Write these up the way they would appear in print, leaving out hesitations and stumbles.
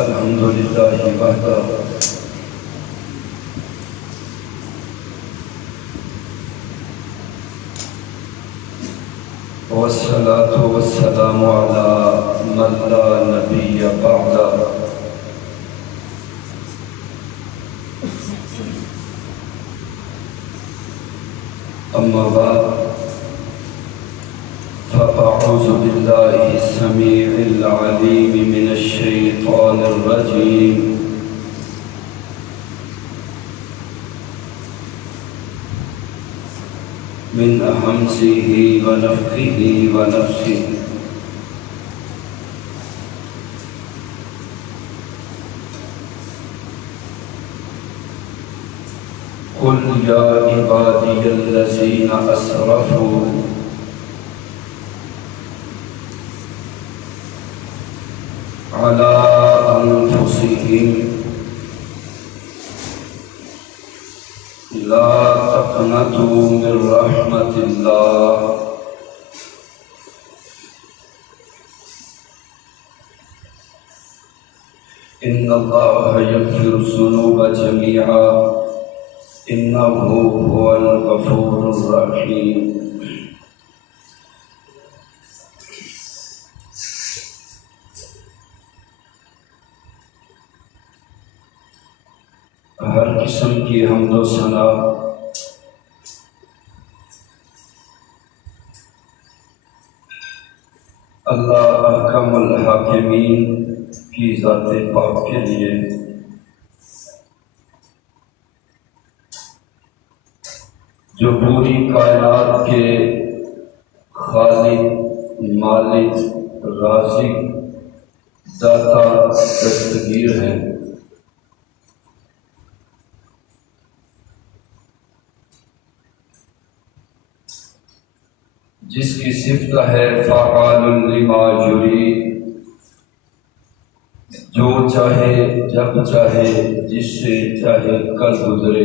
الحمد للہ وحدہ والصلاة والسلام على من لا نبی بعدہ اما بعد فأعوذ باللہ السمیع العلیم من الشیطان الرجیم من حمزه ونفخه ونفسه قل یا عبادی الذین اسرفوا على أنفسهم لا تقنطوا من رحمة الله إن الله يغفر الذنوب جميعا إنه هو الغفور الرحيم ہر قسم کی حمد و ثنا اللہ احکم الحاکمین کی ذات پاک کے لیے جو پوری کائنات کے خالق، مالک، رازق، داتا، دستگیر ہیں۔ جس کی صفت ہے فعال لما یرید، جو چاہے جب چاہے جس سے چاہے کل گزرے،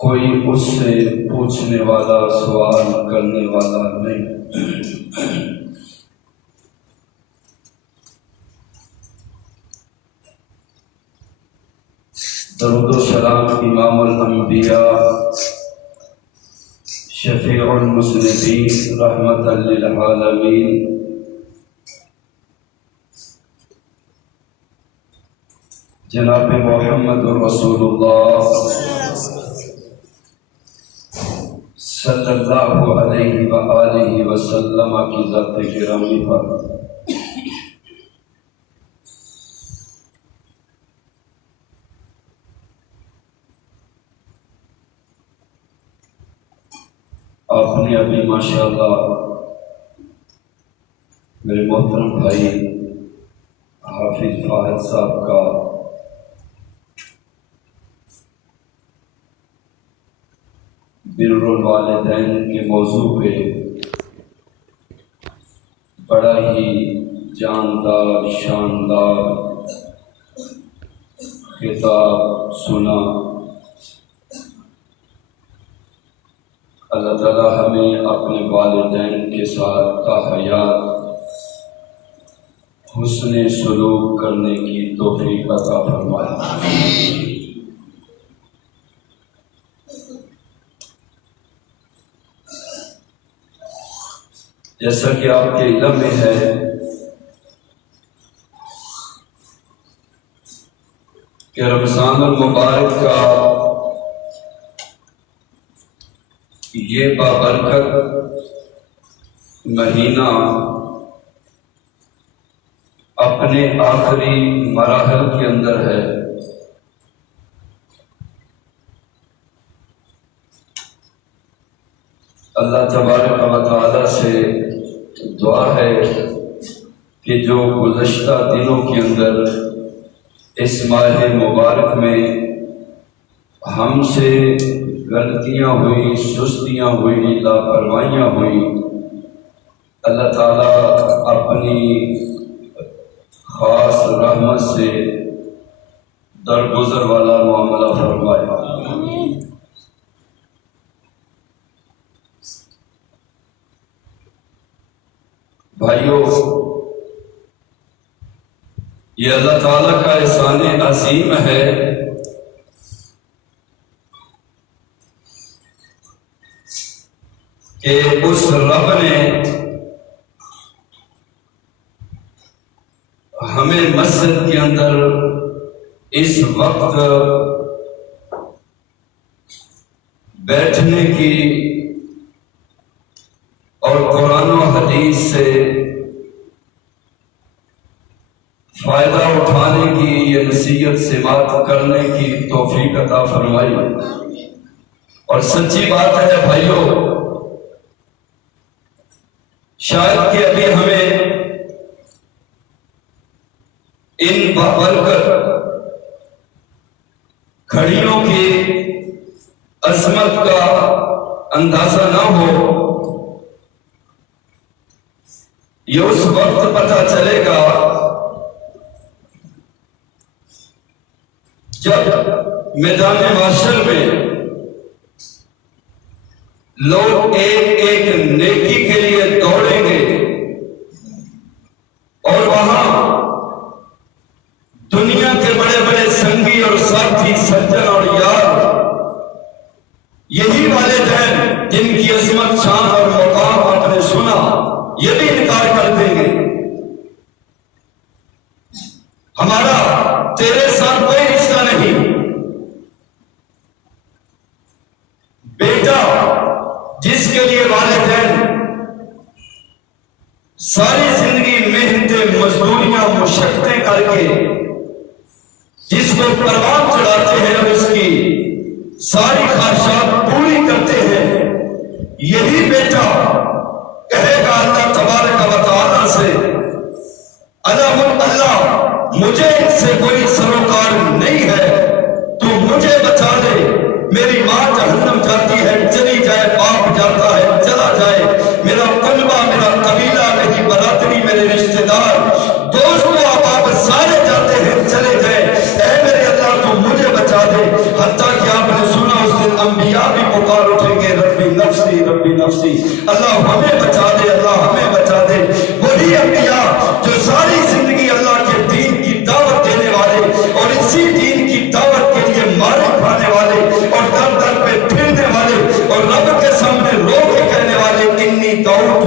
کوئی اس سے پوچھنے والا، سوال کرنے والا نہیں۔ درود و سلام امام الانبیاء شفیع المذنبین رحمت للعالمین جناب محمد رسول اللہ صلی اللہ علیہ وآلہ وسلم کی ذات گرامی پر آپ نے ابھی ماشاءاللہ میرے محترم بھائی حافظ فاہد صاحب کا بر الوالدین کے موضوع پہ بڑا ہی جاندار، شاندار خطاب سنا۔ اللہ تعالیٰ ہمیں اپنے والدین کے ساتھ تا حیات حسن سلوک کرنے کی توفیق عطا فرمائے۔ جیسا کہ آپ کے علم میں ہے کہ رمضان المبارک کا یہ بابرکت مہینہ اپنے آخری مراحل کے اندر ہے۔ اللہ تبارک و تعالی سے دعا ہے کہ جو گزشتہ دنوں کے اندر اس ماہ مبارک میں ہم سے غلطیاں ہوئیں، سستیاں ہوئیں، لاپرواہیاں ہوئیں، اللہ تعالیٰ اپنی خاص رحمت سے درگزر والا معاملہ فرمائے۔ بھائیو، یہ اللہ تعالیٰ کا احسان عظیم ہے کہ اس رب نے ہمیں مسجد کے اندر اس وقت بیٹھنے کی اور قرآن و حدیث سے فائدہ اٹھانے کی، یہ نصیحت سماعت کرنے کی توفیق عطا فرمائی۔ اور سچی بات ہے بھائیوں، شاید کہ ابھی ہمیں ان بابرکت کھڑیوں کی عظمت کا اندازہ نہ ہو، یہ اس وقت پتہ چلے گا جب میدان محشر میں لوگ ایک ایک نیکی کے لیے دوڑیں گے اور وہاں دنیا کے بڑے بڑے سنگی اور ساتھی سجن اور یار، یہی والدین جن کی عظمت شان اور مقام آپ نے سنا، یہ بھی انکار کر دیں گے۔ ہمارا تیرے ساتھ کوئی رشتہ نہیں۔ بیٹا جس کے لیے والدین ساری زندگی محنتیں، مزدوریاں، مشقتیں کر کے جس کو پروان چڑھاتے ہیں اور اس کی ساری خواہشات پوری کرتے ہیں، یہی بیٹا کہے گا اللہ تبارک و تعالیٰ سے، اللہ مجھے ان سے کوئی سروکار نہیں ہے، تو مجھے بچا دے۔ میری ماں جہنم جاتی ہے، چلی جائے، باپ جاتا ہے، چلا جائے، میرا قلبہ، میرا قبیلہ، میری برادری، میرے رشتہ دار، دوست و احباب سارے جاتے ہیں، چلے جائے، اے میرے اللہ تو مجھے بچا دے۔ حتیٰ کہ آپ نے سنا اس دن انبیاء بھی پکار اٹھیں گے، ربی نفسی ربی نفسی، اللہ ہمیں بچا دے، اللہ ہمیں بچا دے۔ وہی انبیاء جو ساری زندگی اللہ کے دین کی دعوت دینے والے اور اسی دین کی دعوت کے لیے مارے کھانے والے اور در در پہ پھرنے والے اور رب کے سامنے رو کے کہنے والے، انی دعوت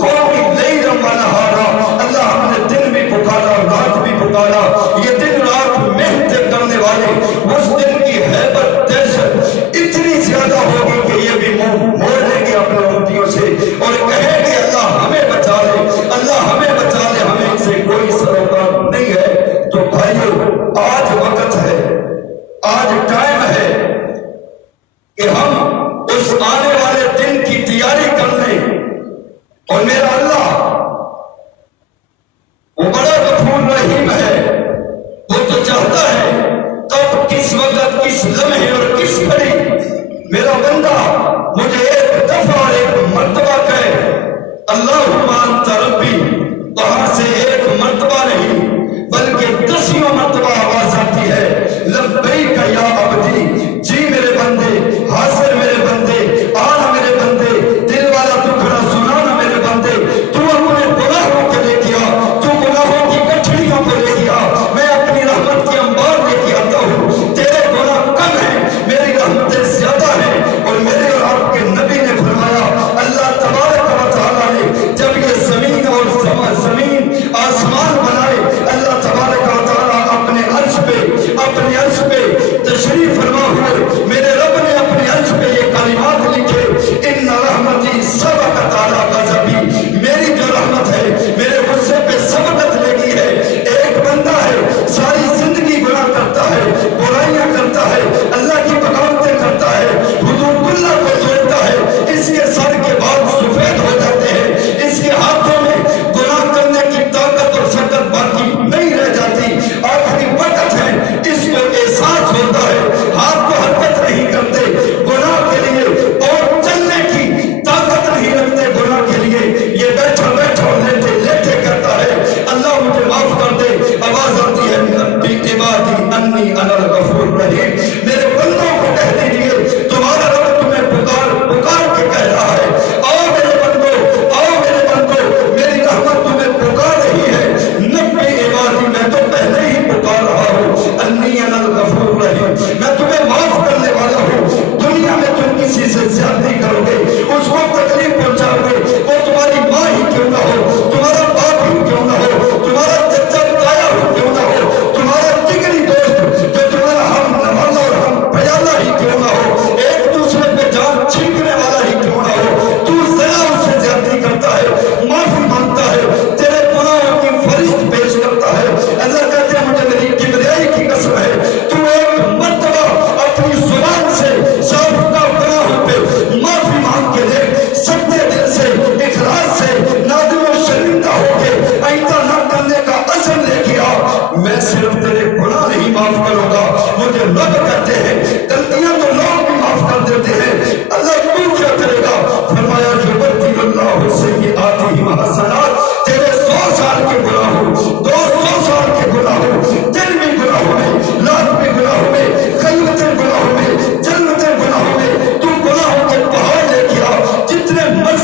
قومی لیلا و نہارا، اللہ ہم نے دن بھی پکارا اور رات بھی پکارا، یہ دن رات محنتیں کرنے والے، اس دن کی ہیبت دہشت اتنی زیادہ ہوگی کہ یہ بھی منہ موڑ لیں گے اپنے امتیوں سے اور کہیں گے اللہ ہمیں بچا لے، اللہ ہمیں بچا لے، ہمیں ان سے کوئی سروکار نہیں ہے۔ تو بھائیو، آج وقت ہے، آج ٹائم ہے کہ ہم اس آنے والے دن کی تیاری کر لیں۔ اور میرا اللہ وہ بڑا غفور رحیم ہے، وہ تو چاہتا ہے کب، کس وقت، کس لمحے اور کس گھڑی میرا بندہ مجھے ایک دفعہ اور ایک مرتبہ کہے اللہم انت ربی، وہاں سے ایک مرتبہ نہیں بلکہ 10 مرتبہ آواز آتی ہے، لبیک یا عبدی، جی میرے بندے، حاضر میرے بندے، آنا میرے بندے، دل والا دکھڑا سنانا میرے بندے، تو اپنے گناہوں کے لے کیا، تو گناہوں کی گٹھڑیوں کو لے کیا، میں اپنی رحمت کی انبار لے کے آتا ہوں، تیرے گناہ کم ہیں، میری رحمتیں زیادہ ہیں۔ اور میرے اور آپ کے نبی نے فرمایا، اللہ تبارک و تعالیٰ نے جب یہ زمین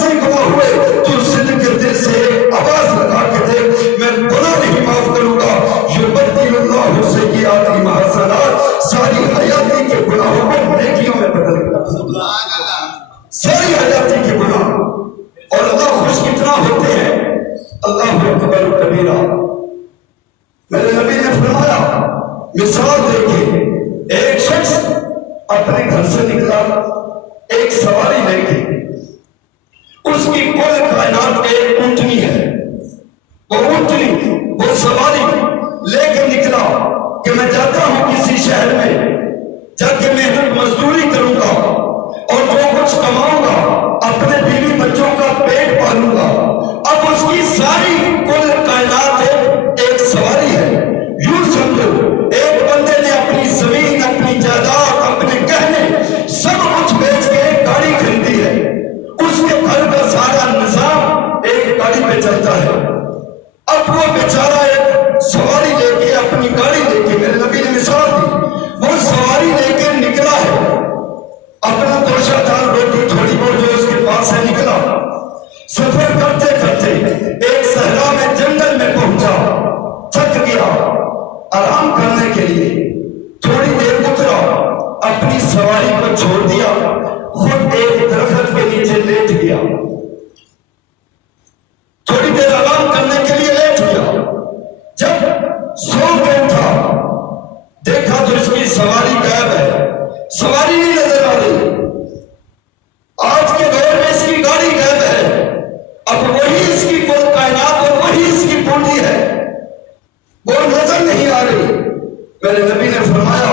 سے گواہ ہوئے تو صدق کے دل سے آواز لگا کے دے میں گناہ نہیں معاف کروں گا. یبدل اللہ سیئات حسنات ساری حیاتی کے گناہوں کو نیکیوں میں بدل گیا. ساری حیاتی کے گناہ. اور اللہ خوش کتنا ہوتے ہیں. اللہ اکبر کبیرہ. میرے نبی نے فرمایا مثال دیکھیں ایک شخص اپنے گھر سے نکلا ایک سواری لے کے. اس کی کل کائنات ایک اونٹنی ہے. وہ اونٹنی وہ سواری لے کے نکلا کہ میں جاتا ہوں کسی شہر میں جا کے محنت مزدوری کروں گا اور جو کچھ کماؤں گا اپنے بیوی بچوں کا پیٹ پالوں گا. اب اس کی ساری کل کائنات ایک سواری ہے. یوں سمجھو ایک بندے نے اپنی زمین اپنی جائیداد اپنے گہنے سب کچھ بیچ کے گاڑی خریدی ہے. اس کے گھر کا سارا نظام ایک گاڑی پہ چلتا ہے. اب وہ بیچارہ ایک سواری لے کے اپنی گاڑی لے کے میرے نبی نے مثال دی وہ سواری لے کے نکلا ہے اپنا دوشہ دار روٹی تھوڑی بہت جو اس کے پاس ہے نکلا. سفر کرتے کرتے ایک صحرا میں جنگل میں پہنچا. تھک گیا آرام کرنے کے لیے تھوڑی دیر اترا اپنی سواری کو چھوڑ دیا خود ایک درخت کے نیچے لیٹ گیا. تھوڑی دیر آرام کرنے کے لیے لیٹ گیا. جب سو کے اٹھا دیکھا تو اس کی سواری غائب ہے. سواری نہیں نظر آ رہی. آج کے دور میں اس کی گاڑی غائب ہے. اب وہی اس کی کل کائنات اور وہی اس کی پونجی ہے وہ نظر نہیں آ رہی. میرے نبی نے فرمایا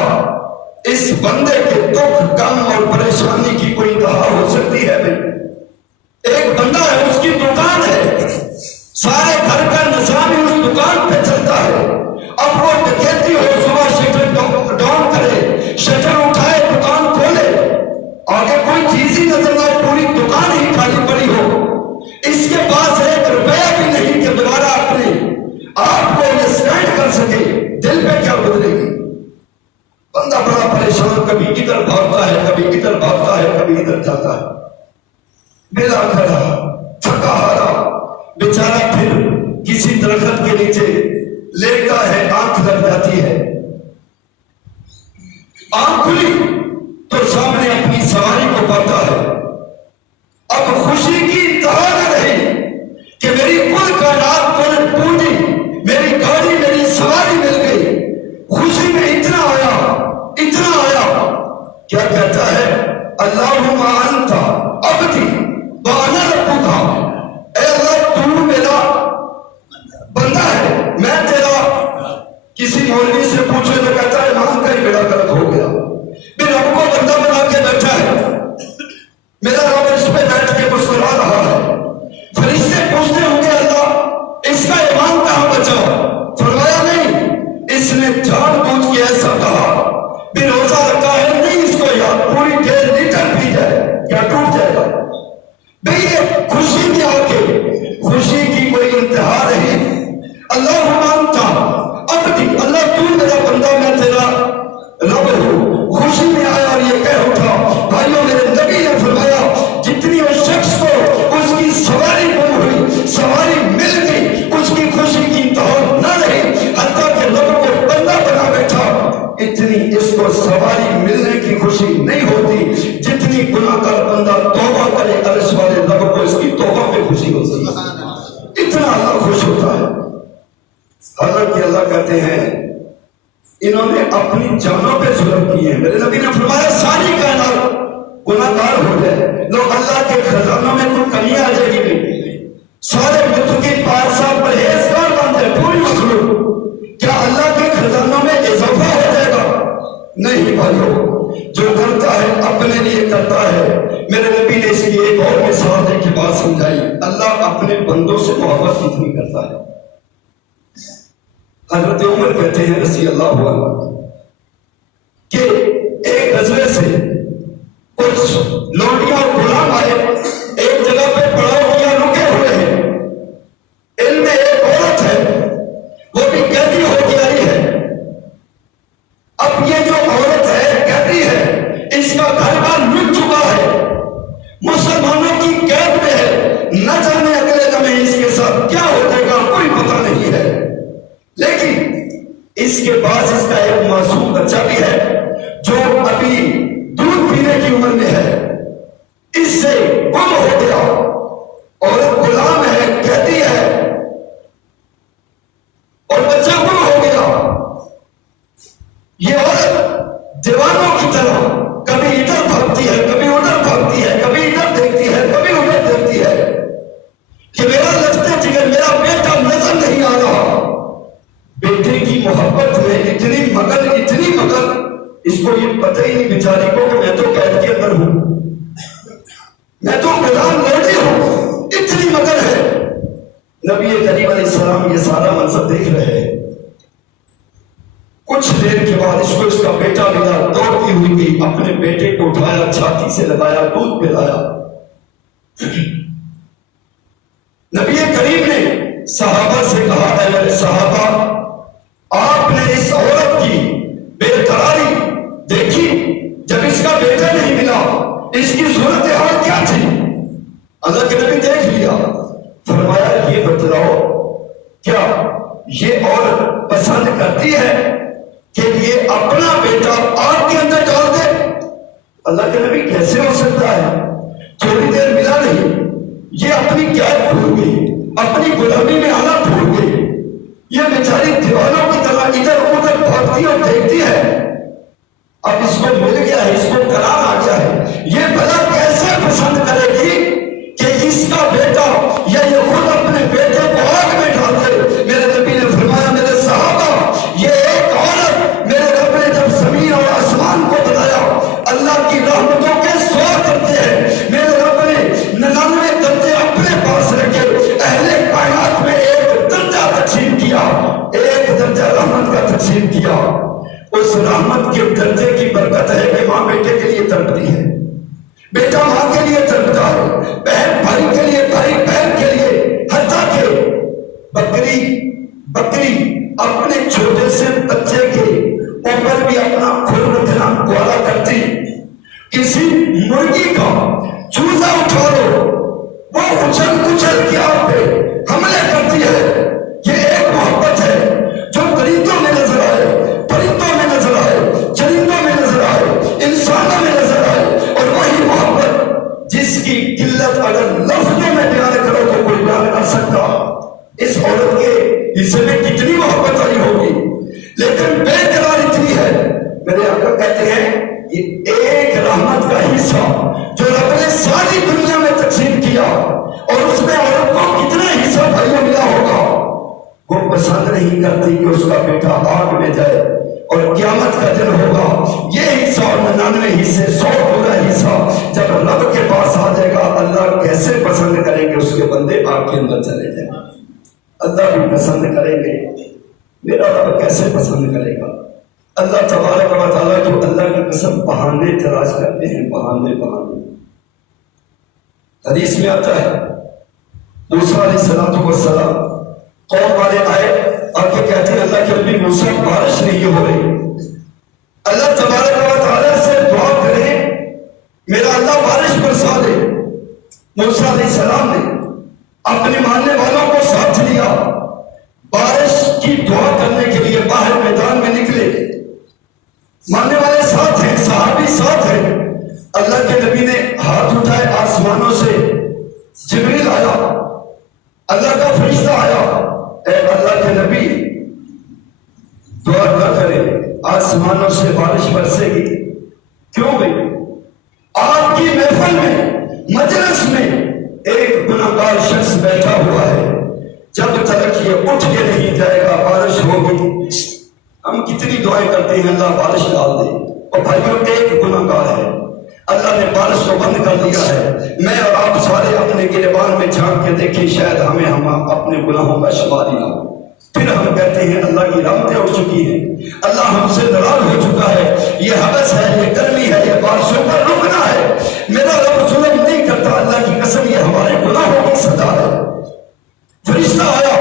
اس بندے کے دکھ غم اور پریشانی کی کوئی انتہا ہو سکتی ہے بھائی. ایک بندہ ہے اس کی دکان ہے سارے گھر کا نظام ہی اس دکان پہ چلتا ہے. اب وہ ڈکیتی ہو صبح شٹر ڈاؤن کرے شٹر اٹھائے دکان کھولے آگے کوئی چیز ہی نظر نہ آئے پوری دکان ہی خالی پڑی ہو. اس کے پاس ایک روپیہ بھی نہیں کہ دوبارہ اپنے آپ کو انسٹینڈ کر سکے. دل پہ کیا گزرے گی. بندہ بڑا پریشان کبھی ادھر بھاگتا ہے کبھی ادھر بھاگتا ہے کبھی ادھر جاتا ہے. بلا کھڑا تھکا ہارا بیچارہ پھر کسی درخت کے نیچے لیٹا ہے. آنکھ لگ جاتی ہے. آنکھ کھلی تو سامنے اپنی سواری کو پاتا ہے. اب خوشی کی انتہا نہ رہی کہ میری کل کائنات کل پونجی میری گاڑی میری سواری مل گئی. خوشی میں اتنا آیا کیا کہتا ہے اللہم انت عبدی وانا ربک. اے اللہ تو میرا بندہ ہے میں تیرا. کسی مولوی سے پوچھے تو کہتا ہے امام کا ہی بیڑا غلط ہو گیا. پھر رب کو بندہ بنا کے بیٹھا ہے. میرا رب اس پہ بیٹھ کے مسکرا رہا ہے. فرشتے پوچھتے ہوں گے اللہ اس کا ایمان کہاں بچا. فرمایا نہیں اس نے جان بوجھ کے ایسا کہا. بھی روزہ رکھا ہے نہیں اس کو یاد پوری ڈیڑھ لیٹر پی جائے کیا ٹوٹ جائے گا. بھئی یہ خوشی میں آ کے خوشی کی کوئی انتہا نہیں. اللہ مانتا عبدی اللہ تو میرا بندہ میں تیرا رب ہوں. خوشی میں آیا اور یہ کہہ اٹھا. بھائیوں میرے نبی نے فرمایا جتنی اس شخص کو اس کی سواری گم ہوئی سواری مل گئی اس کی خوشی کی انتہا نہ رہی حتیٰ کہ رب کو بندہ بنا بیٹھا اتنی اس کو سواری ملنے کی خوشی نہیں ہوتی جتنی گناہ کار بندہ توبہ کرے عرش والے رب کو اس کی توبہ پہ خوشی ہوتی ہے. اتنا اللہ خوش ہوتا ہے. حالانکہ اللہ کہتے ہیں انہوں نے اپنی جانوں پہ ظلم کیے ہیں. میرے نبی نے فرمایا ساری کائنات گناہ گار ہو جائے لوگ اللہ کے خزانوں میں کوئی کمی آ جائے گی نہیں. سارے متقی پارسا پرہیزگار بن جائے پوری مخلوق کیا اللہ کے خزانوں میں اضافہ ہو جائے گا. نہیں بھائیو جو کرتا ہے اپنے لیے کرتا ہے. میرے نبی نے اس کی ایک اور مثال دے کے بات سمجھائی. اللہ اپنے بندوں سے محبت کتنی کرتا ہے. حضرت عمر کہتے ہیں رضی اللہ عنہ کہ ایک غزوے سے کچھ لوٹیاں اور غلام آئے ایک جگہ پہ پڑاؤ کیا رکے ہوئے ہیں. ان میں ایک عورت ہے وہ بھی قیدی ہو کے آئی ہے. اب یہ جو عورت ہے قیدی ہے اس کا گھر بار لٹ چکا ہے مسلمانوں کی قید میں ہے. معصوم بچہ بھی ہے جو ابھی دودھ پینے کی عمر میں ہے، اس سے گم ہو گیا، عورت غلام ہے، قیدی ہے اور بچہ گم ہو گیا۔ یہ عورت دیوانوں کی طرح کبھی ادھر بھاگتی ہے، کبھی ادھر بھاگتی ہے، کبھی ادھر دیکھتی ہے، کبھی ادھر دیکھتی ہے کہ میرا لگتے جگر میرا بیٹا نظر نہیں آ رہا۔ بیٹے کی محبت میں اتنی مگر اس کو یہ پتہ ہی نہیں بیچاری کو کہ میں تو قید کے اندر ہوں، میں تو غلام لڑکی ہوں، اتنی مگر ہے۔ نبی کریم علیہ السلام یہ سارا منظر دیکھ رہے ہیں۔ کچھ دیر کے بعد اس کو اس کا بیٹا ملا، دوڑتی ہوئی گئی، اپنے بیٹے کو اٹھایا، چھاتی سے لگایا، دودھ پلایا۔ نبی کریم نے صحابہ سے کہا، اے میرے صحابہ، آپ نے اس عورت کی بے قراری دیکھی؟ جب اس کا بیٹا نہیں ملا اس کی صورتحال کیا تھی؟ اللہ کے نبی دیکھ لیا، فرمایا یہ بتلاؤ کیا یہ عورت پسند کرتی ہے کہ یہ اپنا بیٹا آگ کے اندر ڈال دے؟ اللہ کے نبی کیسے ہو سکتا ہے؟ تھوڑی دیر ملا نہیں، یہ اپنی قید بھول گئی، اپنی غلامی میں آنا بھول گئی، یہ بیچاری دیوانوں کی طرح ادھر ادھر بھاگتی اور دیکھتی ہے۔ اب اس کو مل گیا ہے، اس کو قرار آ گیا ہے، یہ بھلا کیسے پسند کرے گی کہ اس کا بیٹا یا یہ خود اپنے بیٹے کو آگ میں ڈال دے؟ میرے نبی نے فرمایا، میرے صحابہ، یہ ایک عورت، میرے رب نے جب زمین اور آسمان کو بنایا اللہ کی رحمتوں کے 100 درجے ہیں، میرے رب نے 99 درجے اپنے پاس رکھے، اہل کائنات میں ایک درجہ تقسیم کیا، ایک درجہ رحمت کا تقسیم کیا۔ اس رحمت کے درجے کی برکت ہے کہ ماں بیٹے کے لیے تڑپتی ہے، بیٹا ماں کے لیے تڑپتا ہے، بہن بھائی کے لیے، بھائی بہن کے لیے، حتیٰ کہ بکری اپنے چھوٹے سے بچے کے اوپر بھی اپنا کھل رکھنا گوارا کرتی۔ کسی مرغی کا چوزا اٹھا لو، وہ اچھل کے آپ پہ حملے کرتی ہے۔ یہ ایک محبت ہے جو پرندوں میں نظر آئے، پرندوں میں نظر آئے، چرندوں میں نظر آئے، انسانوں میں نظر آئے، اور وہی محبت جس کی قلت اگر لفظوں میں بیان کرو تو کوئی بیان کر سکتا۔ اس عورت کے حصے میں کتنی محبت آئی ہوگی، لیکن بے قرار اتنی ہے۔ میرے آقا کہتے ہیں یہ ایک رحمت کا حصہ جو رب نے ساری دنیا میں تقسیم کیا، اور اس میں عورت کو کتنا حصہ بھائیوں ملا ہوگا، وہ پسند نہیں کرتی کہ اس کا بیٹا آگ میں جائے، اور قیامت کا دن ہوگا یہ حصہ اور 99 حصے 100 پورا حصہ جب رب کے پاس آ جائے گا، اللہ کیسے پسند کریں گے اس کے بندے آگ کے اندر چلے جائیں؟ اللہ بھی پسند کریں گے، میرا رب کیسے پسند کرے گا؟ اللہ تبارک و تعالیٰ جو اللہ کی قسم بہانے تلاش کرتے ہیں، بہانے۔ حدیث میں آتا ہے موسیٰ علیہ السلام قوم والے آئے اور کہ کہتے ہیں اللہ کے نبی موسیٰ بارش نہیں ہو رہی، اللہ تبارک و تعالیٰ سے دعا کریں میرا اللہ بارش برسا دے۔ موسیٰ علیہ السلام نے اپنے ماننے والوں کو ساتھ لیا، بارش کی دعا کرنے کے لیے باہر میدان میں نکلے، ماننے والے ساتھ ہیں، صحابی ساتھ ہیں۔ اللہ کے نبی نے ہاتھ اٹھائے، آسمانوں سے جبریل آیا، اللہ کا فرشتہ آیا، اے اللہ کے نبی دعا نہ کرے، آسمانوں سے بارش برسے گی کیوں بھائی؟ آپ کی محفل میں، مجلس میں ایک گناہگار شخص بیٹھا ہوا ہے، جب تک یہ اٹھ کے نہیں جائے گا بارش ہوگی۔ ہم کتنی دعائیں کرتے ہیں اللہ بارش ڈال دے، اور بھائیوں ایک گناہگار ہے، اللہ نے بارش کو بند کر دیا ہے۔ میں اور آپ سارے اپنے گریبان میں جھانک کے دیکھیں، شاید ہم اپنے گناہوں کا شمار ہی نہ ہو، پھر ہم کہتے ہیں اللہ کی رحمتیں اٹھ چکی ہیں، اللہ ہم سے ناراض ہو چکا ہے، یہ حبس ہے، یہ گرمی ہے، یہ بارشوں پر رکنا ہے۔ میرا رب ظلم نہیں کرتا، اللہ کی قسم یہ ہمارے گناہوں کی سزا ہے۔ فرشتہ آیا،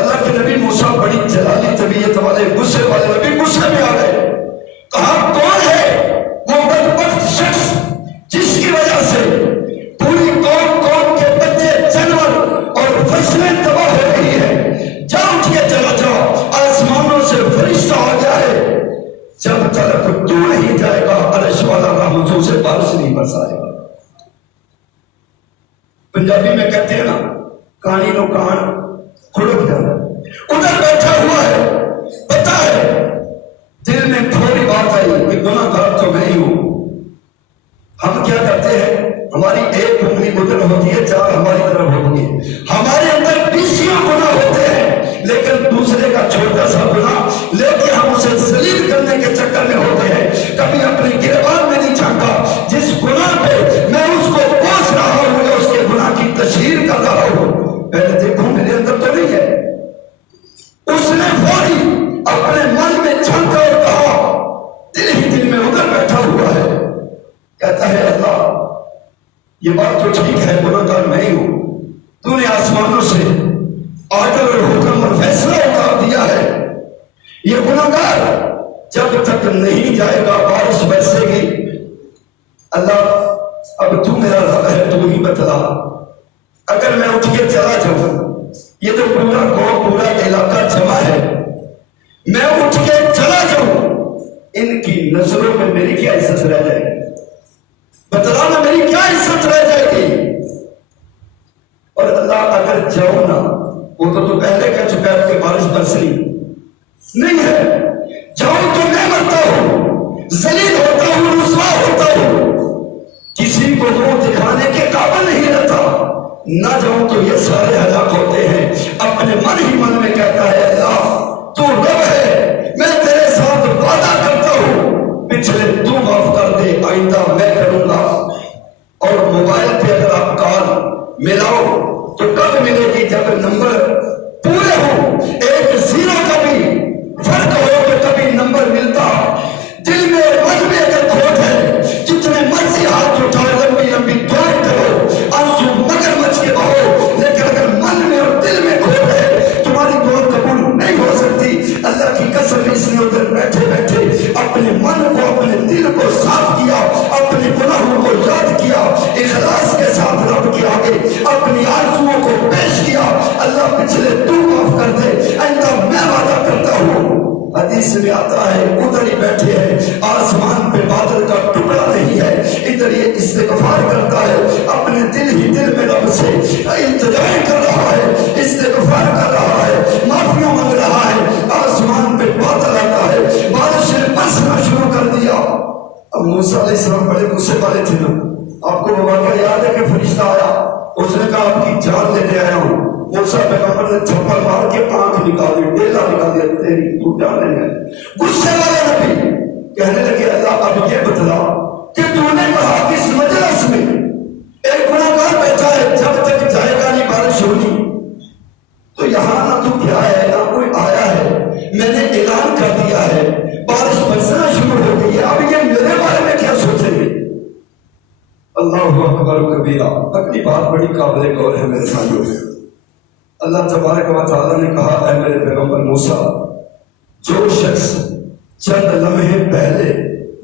اللہ کے نبی موسیٰ بڑی جلالی طبیعت والے غصے والے نبی غصے میں آ گئے، کہا کون ہے وہ بدبخت شخص جس کی وجہ سے پوری قوم کے بچے، جانور اور فصلیں تباہ ہو رہی ہے؟ جا اٹھ کے چلا جاؤ، آسمانوں سے فرشتہ آ گیا ہے، عربی میں کہتے ہیں نا کانی نو کان کھڑک جانا. ادھر بیٹھا ہوا ہے, پتا ہے دل میں تھوڑی بات آئی کہ گناہ گار تو میں ہی ہوں. ہم کیا کرتے ہیں, ہماری ایک انگلی ادھر ہوتی ہے, چار ہماری طرف ہوتی ہے. ہمارے اندر 20 گناہ ہوتے ہیں, لیکن دوسرے کا چھوٹا سا گناہ لے کے ہم اسے ذلیل کرنے کے چکر میں ہوتے ہیں. کبھی اپنے گریبان میں نہیں جھانکا, جس گناہ پہ میں اس کو کوس رہا ہوں یا اس کے گناہ کی تشہیر کر رہا ہوں, پہلے دیکھوں میرے اندر تو نہیں ہے. اس نے فوری اپنے من میں جھانکا اور کہا, دل ہی دل میں ادھر بیٹھا ہوا ہے, کہتا ہے اللہ یہ بات تو ٹھیک ہے, گناہ گار میں ہی ہوں. تو نے آسمانوں سے آرڈر اور حکم اور فیصلہ اتار دیا ہے, یہ گناہ گار جب تک نہیں جائے گا بارش برسے گی. اللہ اب تو میرا رب ہے, تو ہی بتلا. اگر میں اٹھ کے چلا جاؤں, یہ تو پورا گاؤں پورا علاقہ جمع ہے, میں اٹھ کے چلا جاؤں, ان کی نظروں میں میری کیا عزت رہ جائے گی؟ بتلانا میری کیا عزت رہ جائے گی؟ اور اللہ اگر جاؤں نا, وہ تو پہلے کہہ چکا ہے کہ بارش برسنی نہیں ہے, جاؤں تو میں مرتا ہوں, ذلیل ہوتا ہوں, رسوا ہوتا ہوں, کسی کو منہ دکھانے کے قابل نہیں رہتا. نہ جاؤں تو یہ سارے ہلاک ہوتے ہیں. اپنے من ہی من میں کہتا ہے اللہ تو رب ہے, میں تیرے ساتھ وعدہ کرتا ہوں, پچھلے تو معاف کر دے, آئندہ میں کروں گا. اور موبائل پہ اگر آپ کال ملاؤ تو کب ملے گی؟ جب نمبر پورے ہو, ایک زیرو کا بھی فرق ہو تو کبھی نمبر ملتا. دل میں اور من میں اگر کھوٹ ہے, جتنے مرضی ہاتھ اٹھاؤ, لمبی لمبی دوڑ کرو, آنسو مگر مچ کے بہو, لیکن اگر من میں اور دل میں کھوٹ ہے تمہاری دعا قبول نہیں ہو سکتی. اللہ کی قسم, اس نے ادھر بیٹھے بیٹھے اپنے من کو اپنے دل کو صاف کیا, اپنے گناہوں کو یاد کیا, اخلاص کے ساتھ رب کے آگے اپنی آرزوؤں کو پیش کیا. اللہ پچھلے تو معاف کر دے, آئندہ میں وعدہ کرتا ہوں. حدیث میں آتا ہے ادھر ہی بیٹھے ہیں, آسمان پہ بادل کا ٹکڑا نہیں ہے, ادھر یہ استغفار کرتا ہے, اپنے دل ہی دل میں رب سے التجا کر رہا ہے, استغفار کر رہا ہے, معافیاں مانگ رہا ہے. آسمان پہ بادل آتا ہے, بارش نے برسنا شروع کر دیا. اب موسیٰ علیہ السلام بڑے غصے والے تھے نا, آپ کو وہ واقعہ یاد ہے کہ فرشتہ آیا, اس نے کہا آپ کی جان لینے آیا ہوں. موسیٰ پیغمبر نے تھپڑ مار کے آنکھ نکالی, ڈیلا نکال دیا, تیری تو جانے ہے. غصے والے نبی کہنے لگے اللہ اب یہ بتلا کہ تو نے کہا کس مجلس میں ایک گناہ گار بیٹھا ہے, جب تک جائے گا نہیں بارش ہوگی. تو یہاں نہ تو کیا ہے نہ کوئی آیا ہے, میں نے اعلان کر دیا ہے, بارش برسنا شروع ہو گئی ہے, اب یہ میرے بارے میں کیا سوچیں گے؟ اللہ اکبر کبیرہ. اگلی بات بڑی قابل غور ہے میرے سامنے. اللہ تبارک و تعالیٰ نے کہا اے میرے پیغمبر موسیٰ, جو شخص چند لمحے پہلے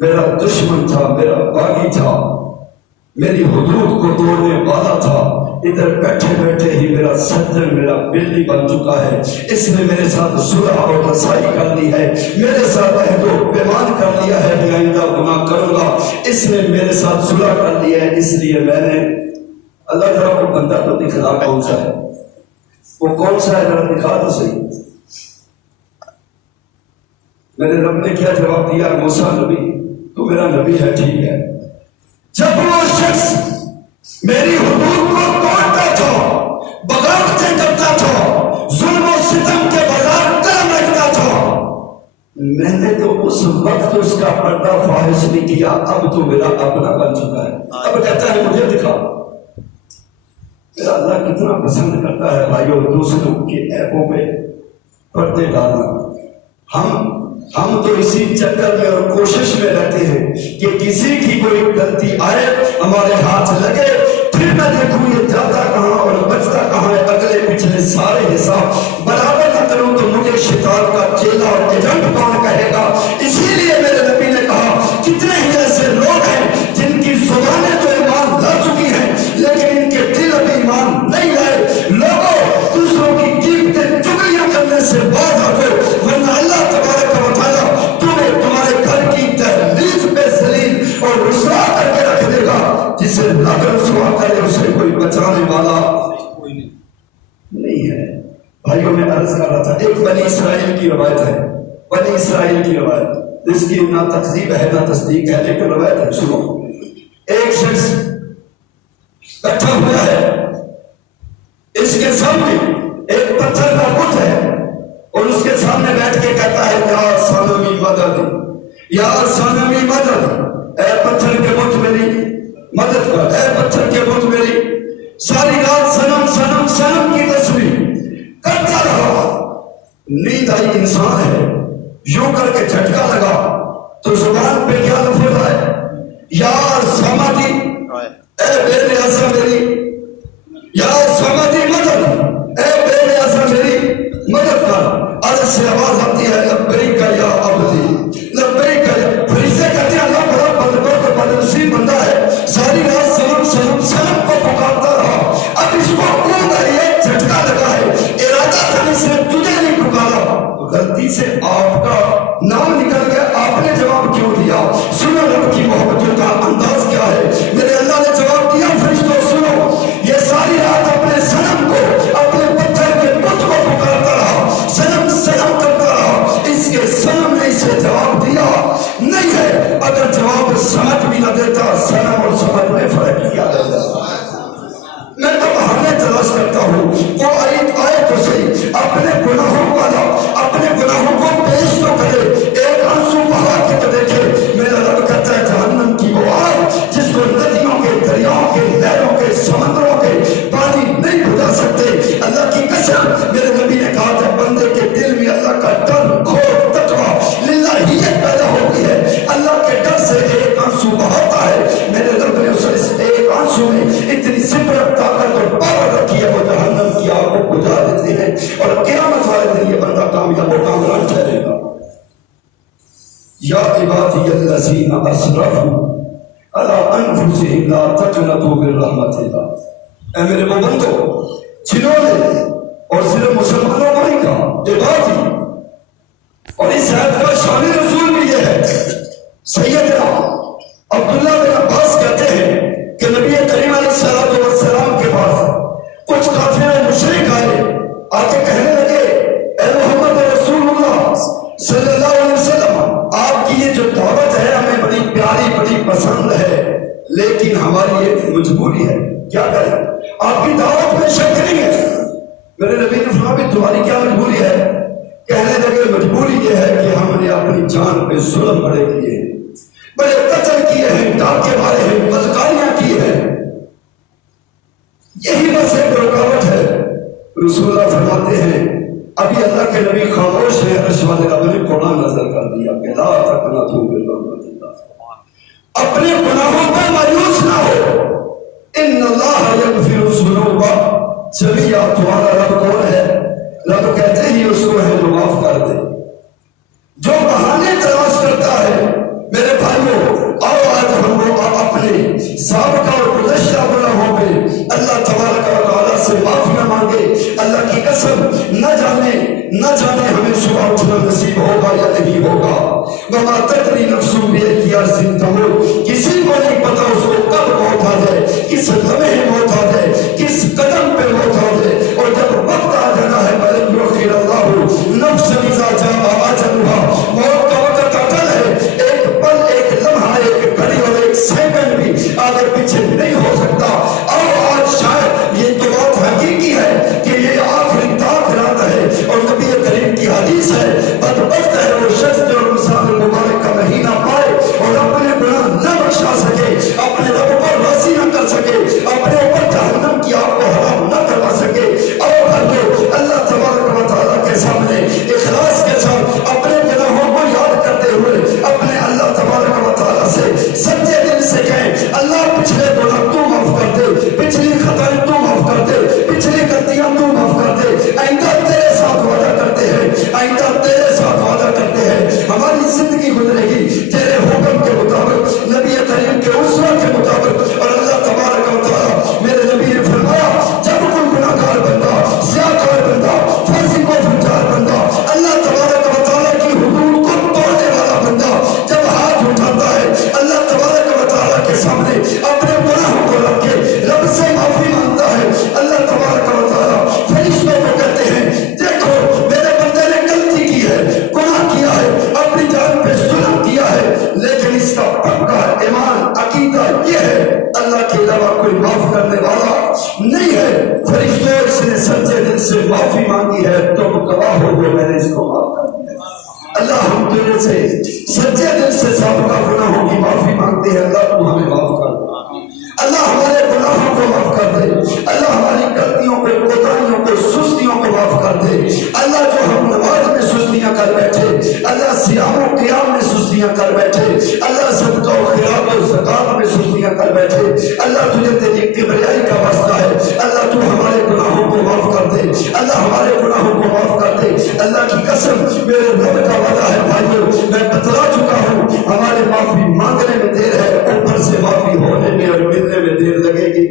میرا دشمن تھا, میرا باغی تھا, میری حدود کو توڑنے والا تھا, ادھر بیٹھے بیٹھے ہی میرا سجن, میرا بلی بن چکا ہے. اس نے میرے ساتھ صلح اور رسائی کر لی ہے, میرے ساتھ عہد و پیمان کر لیا ہے کہ آئندہ گناہ کروں گا. اس نے میرے ساتھ صلح کر لی ہے, اس لیے میں نے اللہ تعالیٰ کو بندہ تو دکھلا کون سا ہے, وہ کون سا ہے ذرا دکھا تو صحیح. میرے رب نے کیا جواب دیا, موسیٰ نبی تو میرا نبی ہے, ٹھیک ہے. جب وہ شخص میری حدود کو توڑتا تھا, بغاوتیں کرتا تھا, ظلم و ستم کے بازار قلم رکھتا تھا, میں نے تو اس وقت اس کا پردہ فاحش نہیں کیا, اب تو میرا اپنا بن چکا ہے. اب کہتا ہے مجھے دکھا. میرا اللہ کتنا پسند کرتا ہے بھائیوں دوسروں کے عیبوں پہ پردے ڈالنا. ہم تو اسی چکر میں اور کوشش میں رہتے ہیں کہ کسی کی کوئی غلطی آئے, ہمارے ہاتھ لگے, پھر میں دیکھوں یہ جاتا کہاں اور بچتا کہاں ہے, اگلے پچھلے سارے حساب برابر نہ کروں تو مجھے شیطان کا چیلا اور ایجنٹ کون کہے گا. اسی لیے میرے نبی نے کہا کتنے ہی ایسے لوگ ہیں جن کی زبانیں تو ایمان لا چکی ہیں لیکن ان کے دل ابھی ایمان نہیں لائے. لوگوں دوسروں کی قیمتیں چگلیاں کرنے سے باز آ جاؤ, ورنہ اللہ تبارک و تعالیٰ تمہیں تمہارے گھر کی دہلیز پہ ذلیل اور رسوا کر کے رکھ دے گا. جسے رب رسوا کرے اسے کوئی بچانے والا نہیں ہے. بھائیوں میں عرض کر رہا تھا ایک بنی اسرائیل کی روایت ہے, بنی اسرائیل کی روایت جس کی نہ تکذیب ہے نہ تصدیق ہے لیکن روایت ہے. سنو, ایک شخص بیٹھا ہوا ہے, اس کے سامنے ایک پتھر کا بت ہے اور اس کے سامنے بیٹھ کے کہتا ہے یا صنمی مدد, یا صنمی مدد, اے پتھر کے بت میری مدد کر, اے پتھر کے بت میری. ساری رات صنم صنم صنم کی تصویر کرتا رہا. نیند آئی, انسان ہے, یوں کر کے جھٹکا لگا تو زبان پہ کیا لفظ آئے, یا سمادی, اے بے نیازا میری, یا سمادی مدد, اے بے نیازا میری مدد کر. عرض سے آواز آتی ہے لبیک یا عبدی, لبیک یا. فرشتے کہتے ہیں اللہ بڑا بدبخت اور بدنصیب بندہ ہے, ساری رات صنم صنم صنم کو پکارتا رہا. اب اس کو اونگ آئی ہے, جھٹکا لگا ہے, ارادہ تھا اس نے تجھے نہیں پکارا, غلطی سے آپ کا نام نکل گیا, آپ نے جواب کیوں دیا؟ سنو رب کی محبتوں کا انداز کیا ہے. میرے اللہ نے جواب دیا فرشتوں سنو, یہ ساری رات اپنے صنم کو, اپنے پتھر کے بت کو پکارتا رہا, صنم صنم کرتا رہا. اس کے صنم نے اسے جواب دیا نہیں ہے. اگر جواب سمجھ بھی نہ دیتا, صنم اور سمجھ میں فرق کیا جاتا. میں تو بہانے تلاش کرتا ہوں, وہ آئے تو صحیح, اپنے گناہوں والا اپنے گناہوں کو پیش تو کرے, ایک آنسو بہا کے تو دیکھے. میرا رب کہتا ہے جہنم کی وہ آگ جس کو ندیوں کے, دریاؤں کے, نہروں کے, سمندروں کے پانی نہیں بجھا سکتے. اللہ کی قسم, میرے نبی نے کہا تھا بندے کے دل میں اللہ کا ڈر, خوف, تقویٰ, للہیت پیدا ہوتی ہے. اللہ کے ڈر سے ایک آنسو بہاتا ہے. میرے رب نے اس ایک آنسو میں اتنی سپرت طاقت اور پاور رکھی ہے, وہ جہنم کی آگ کو بجھا دیتے ہیں اور قیامت والے دن یہ بندہ کامیاب و کامران ٹھہرے گا. یا عبادی الذین اسرفوا علی انفسہم لا تقنطوا من رحمت اللہ. اے میرے وہ بندو جنہوں نے, اور صرف مسلمانوں کو نہیں کہا, عبادی, اور اس آیت کا شان نزول بھی یہ ہے. سیدنا عبداللہ بن عباس کہتے ہیں کہ نبی کریم علیہ السلام کے پاس کچھ کافر مشرک آئے, آ کے کہنے لگے اے محمد رسول اللہ صلی اللہ علیہ وسلم, آپ کی یہ جو دعوت ہے ہمیں بڑی پیاری, بڑی پسند ہے, لیکن ہماری ایک مجبوری ہے. کیا کریں, آپ کی دعوت میں شک نہیں ہے. میرے نبی نے فرمایا تمہاری کیا مجبوری ہے؟ کہنے لگے مجبوری یہ ہے کہ ہم نے اپنی جان پہ ظلم بڑے کیے ہیں, بڑے قتل کیے ہیں, ڈاکے مارے ہیں, بدکاریاں کی ہیں, یہی بس ایک رکاوٹ ہے. رسول اللہ فرماتے ہیں ابھی اللہ کے نبی خاموش ہے, عرش والے رب نے قرآن نازل کر دیا کہ لا تقنطوا من رحمت اللہ, اپنے گناہوں پر مایوس نہ ہو. ان اللہ یغفر الذنوب جميعا. تمہارا رب کون ہے؟ رب کہتے ہی اس کو ہے جو معاف کر دے. جو بہانے تلاش کرتا ہے, میرے بھائیوں آؤ آج ہم لوگ اپنے سابقہ اور گزشتہ گناہوں پہ اللہ تبارک و تعالیٰ سے معافیاں مانگے. اللہ کی قسم نہ جانے ہمیں صبح اٹھنا نصیب ہوگا یا نہیں ہوگا. وما تدری نفس بأی ارض تموت, کسی کو نہیں پتا اس کو کب موت آ جائے, کس لمحے موت آ جائے, کس قدم پہ موت آ جائے. اور جب وقت آ جانا ہے ولن یؤخر اللہ نفسا اذا جاء اجلها, موت کا وقت اٹل ہے, ایک پل, ایک لمحہ, ایک گھڑی اور ایک سیکنڈ بھی آگے پیچھے نہیں ہو سکتا. اور آج شاید یہ تو بات حقیقی ہے کہ یہ آخری تاک رات ہے اور نبی کریم کی حدیث ہے, بدبخت ہے وہ شخص جو رمضان المبارک کا مہینہ پائے اور اپنے گناہ نہ بخشا سکے, اپنے رب کو راضی نہ کر سکے, اپنے اوپر جہنم کی آگ کو حرام معافی مانگی ہے، تم گواہ ہو گے میں نے اس کو معاف کر دیا۔ اللہ ہم تیرے سے سچے دل سے سابقہ گناہوں کی معافی مانگتے ہیں، اللہ تم ہمیں معاف کر دے، اللہ ہمارے گناہوں کو معاف کر دے، اللہ ہماری غلطیوں کو، کوتاہیوں کو، سستیوں کو معاف کر دے، اللہ جو ہم نماز میں سستیاں کر بیٹھے، اللہ صیام و قیام میں سستیاں کر بیٹھے، اللہ صدقہ و خیرات و زکات میں سستیاں کر بیٹھے، اللہ تجھے تیری کبریائی کا واسطہ ہے، اللہ تو ہمارے گناہوں کو معاف کر دے، اللہ ہمارے گناہوں کو معاف کر دے۔ اللہ کی قسم میرے رب کا وعدہ ہے بھائیو، میں بتلا چکا ہوں ہمارے معافی مانگنے میں دیر ہے، اوپر سے معافی ہونے میں اور ملنے میں دیر لگے گی،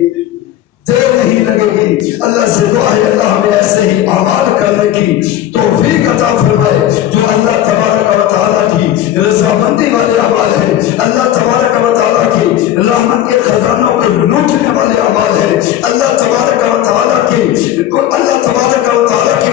دیر نہیں لگے گی۔ اللہ سے دعا ہے اللہ ہمیں ایسے ہی اعمال کرنے کی توفیق عطا فرمائے جو اللہ تبارک و تعالیٰ کی رضامندی والے اعمال ہیں، اللہ تبارک و تعالیٰ کی رحمت کے خزانوں کو لوٹنے والے اعمال ہیں، اللہ تبارک و تعالیٰ کی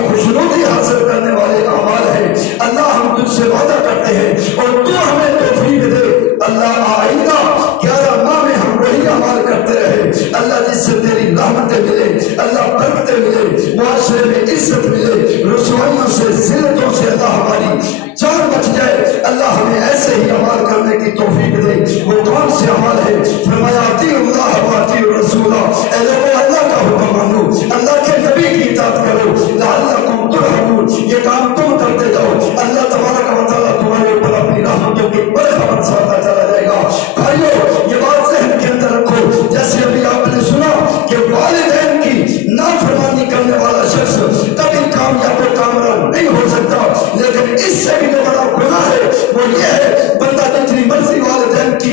خوشنودی حاصل کرنے والے اعمال ہیں۔ اللہ ہم تجھ سے وعدہ کرتے ہیں اور تو ہمیں توفیق دے، اللہ آئندہ 11 ماہ میں ہم وہی اعمال کرتے رہے، اللہ جس سے تیری رحمتیں ملے، اللہ برکتیں ملے، معاشرے میں عزت ملے، رسوائیوں سے ذلتوں سے اللہ ہماری جان بچ جائے۔ اللہ ہمیں ایسے ہی اعمال کرنے کی توفیق دے۔ وہ کون سے اعمال ہے؟ فرمایا اطیعوا اللہ و اطیعوا الرسول، اے لوگوں اللہ کا حکم مانو، اللہ کے نبی کی اطاعت کرو، لعلکم ترحمون، یہ کام تم کرتے جاؤ، اللہ تبارک و تعالیٰ تمہارے اوپر اپنی رحمتوں کی برکت برساتا چلا جائے گا۔ بھائیو یہ بات ذہن کے اندر رکھو، جیسے ابھی آپ نے سنا کہ والدین کی نافرمانی کرنے والا شخص کبھی کامیاب و کامران نہیں ہو سکتا، لیکن اس سے بھی جو بڑا گناہ ہے وہ یہ ہے بندہ جتنی مرضی والدین کی